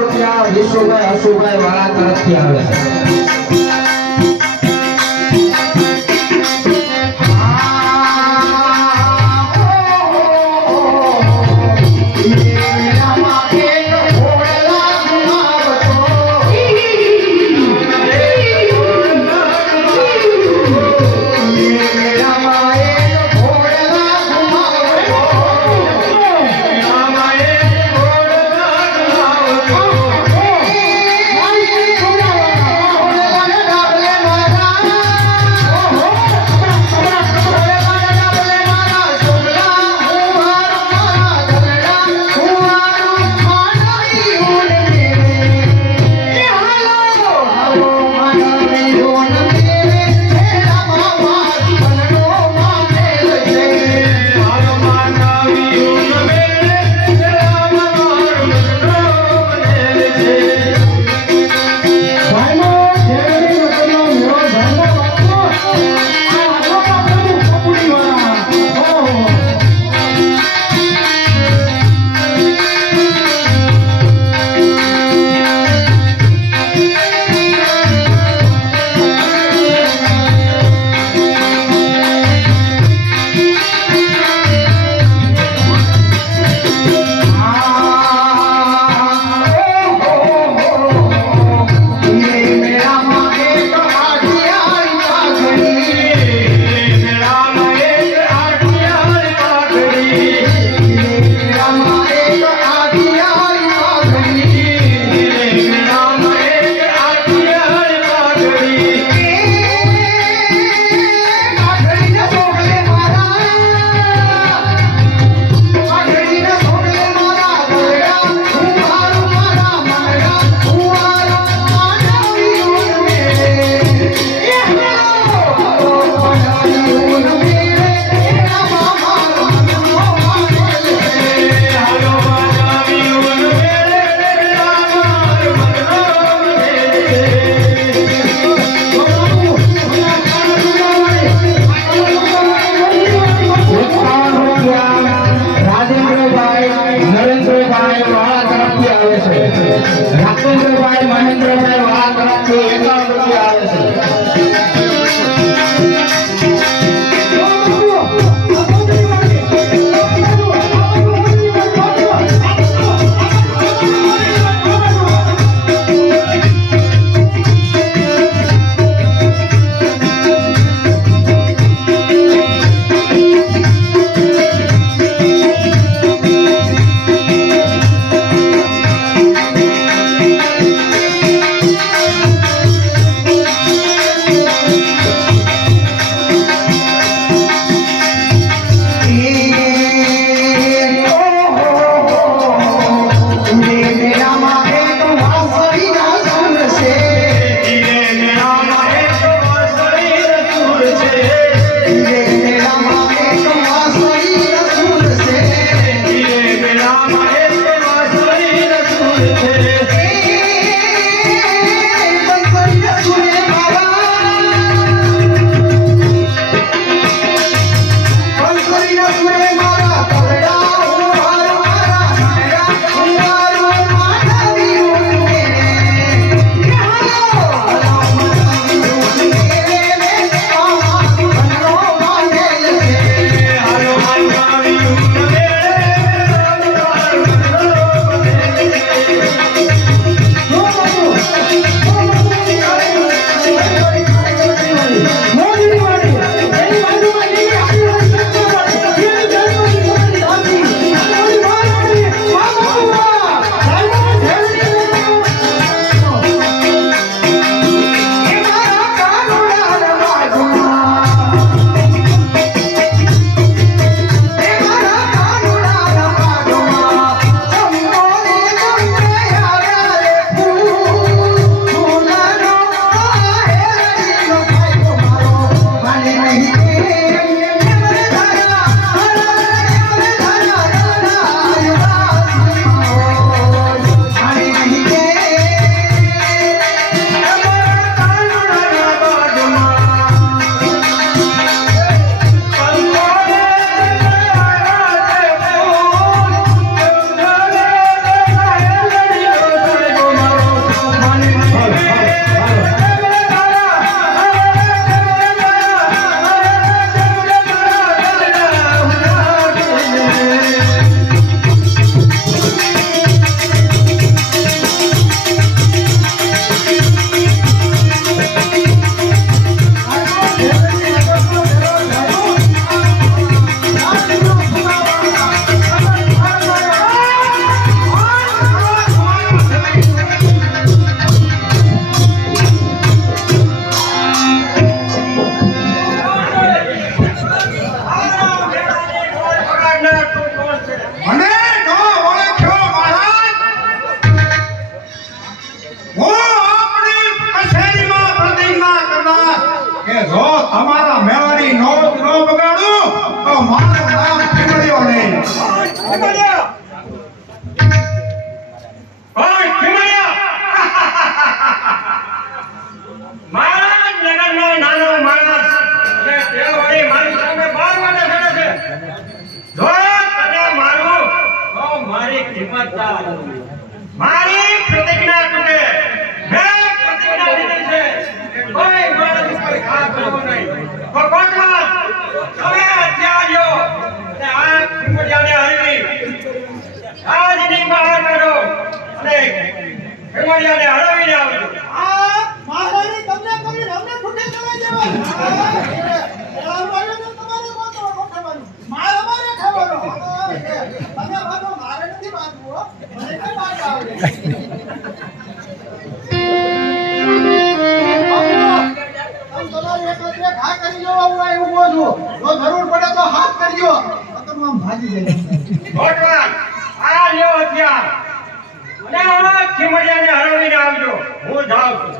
રૂપિયા વિશુભાઈ અશુભાઈ વાળા તરફથી આવે છે. રાકેશભાઈ મહેન્દ્રભાઈ વાળા તરફથી 51 રૂપિયા આવે છે. મારી પ્રતિજ્ઞા તૂટે. મેં પ્રતિજ્ઞા લીધી છે કે કોઈ માણસ ઉપર ઘા કરવો નહીં. તો કોટવાલ, તમે ત્યાં આવ્યો અને આ ખીમડિયાને હરવી આજની બહાર કાઢો અને ખીમડિયાને હરાવીને આવજો. આ મહારાણી તમને કરીને અમને છૂટે ચલાવી દેવા. મારે ખાવાનો. તમે બાંધો, મારે નથી બાંધવું હો. મને કઈ બાંધ આવડે. તમારે એક ઘા કરી જવા હું અહીં ઊભો છું. જો જરૂર પડે તો હાથ કરજો. તમે આમ ભાગી જાય. કોટવાલ, આ લ્યો હથિયાર અને આ ખીમડિયાને હરાવીને આવજો. હું જાઉં છું.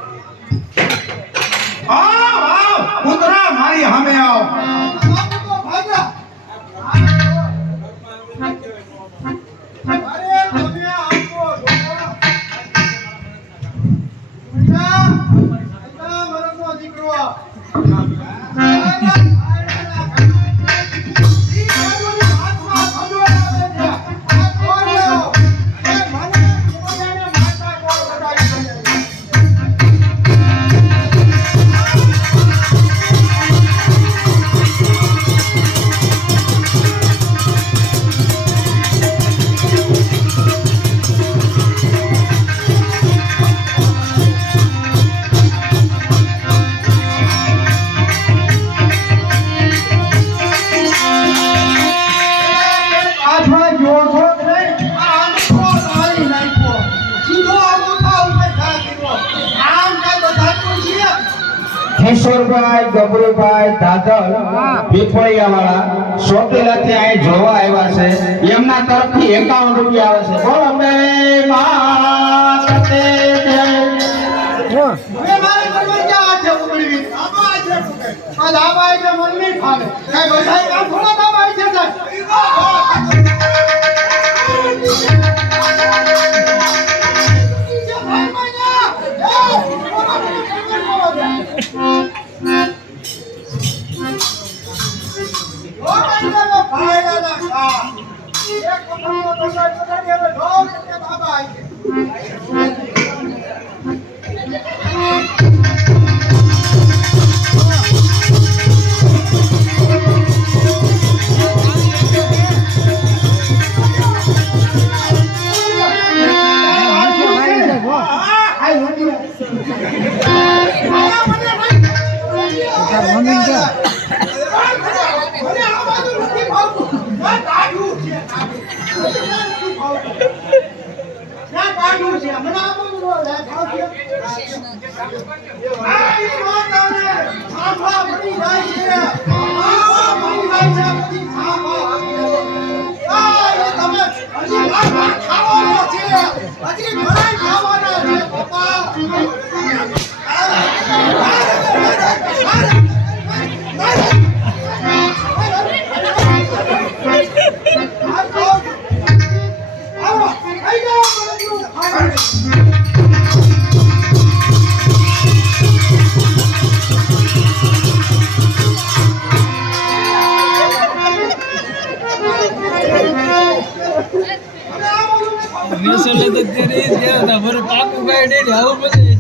આવ કૂતરા મારી સામે આવ. કિશોરભાઈ, ગબરુભાઈ, દાદલ, પીપળિયાવાળા ચોટીલાથી અહીં જોવા આવ્યા છે. એમના તરફથી 51 રૂપિયા આવે છે. બોલો બે માત તે જય. હવે મારે કરવા ક્યાં છે ઉગડી? આબા છે ટુકે. આ આબા એટલે મન નહીં ફાવે. કઈ બધાય કામ થોડા આબા છે સાહેબ. પાકું ગાય નહીં આવું બધું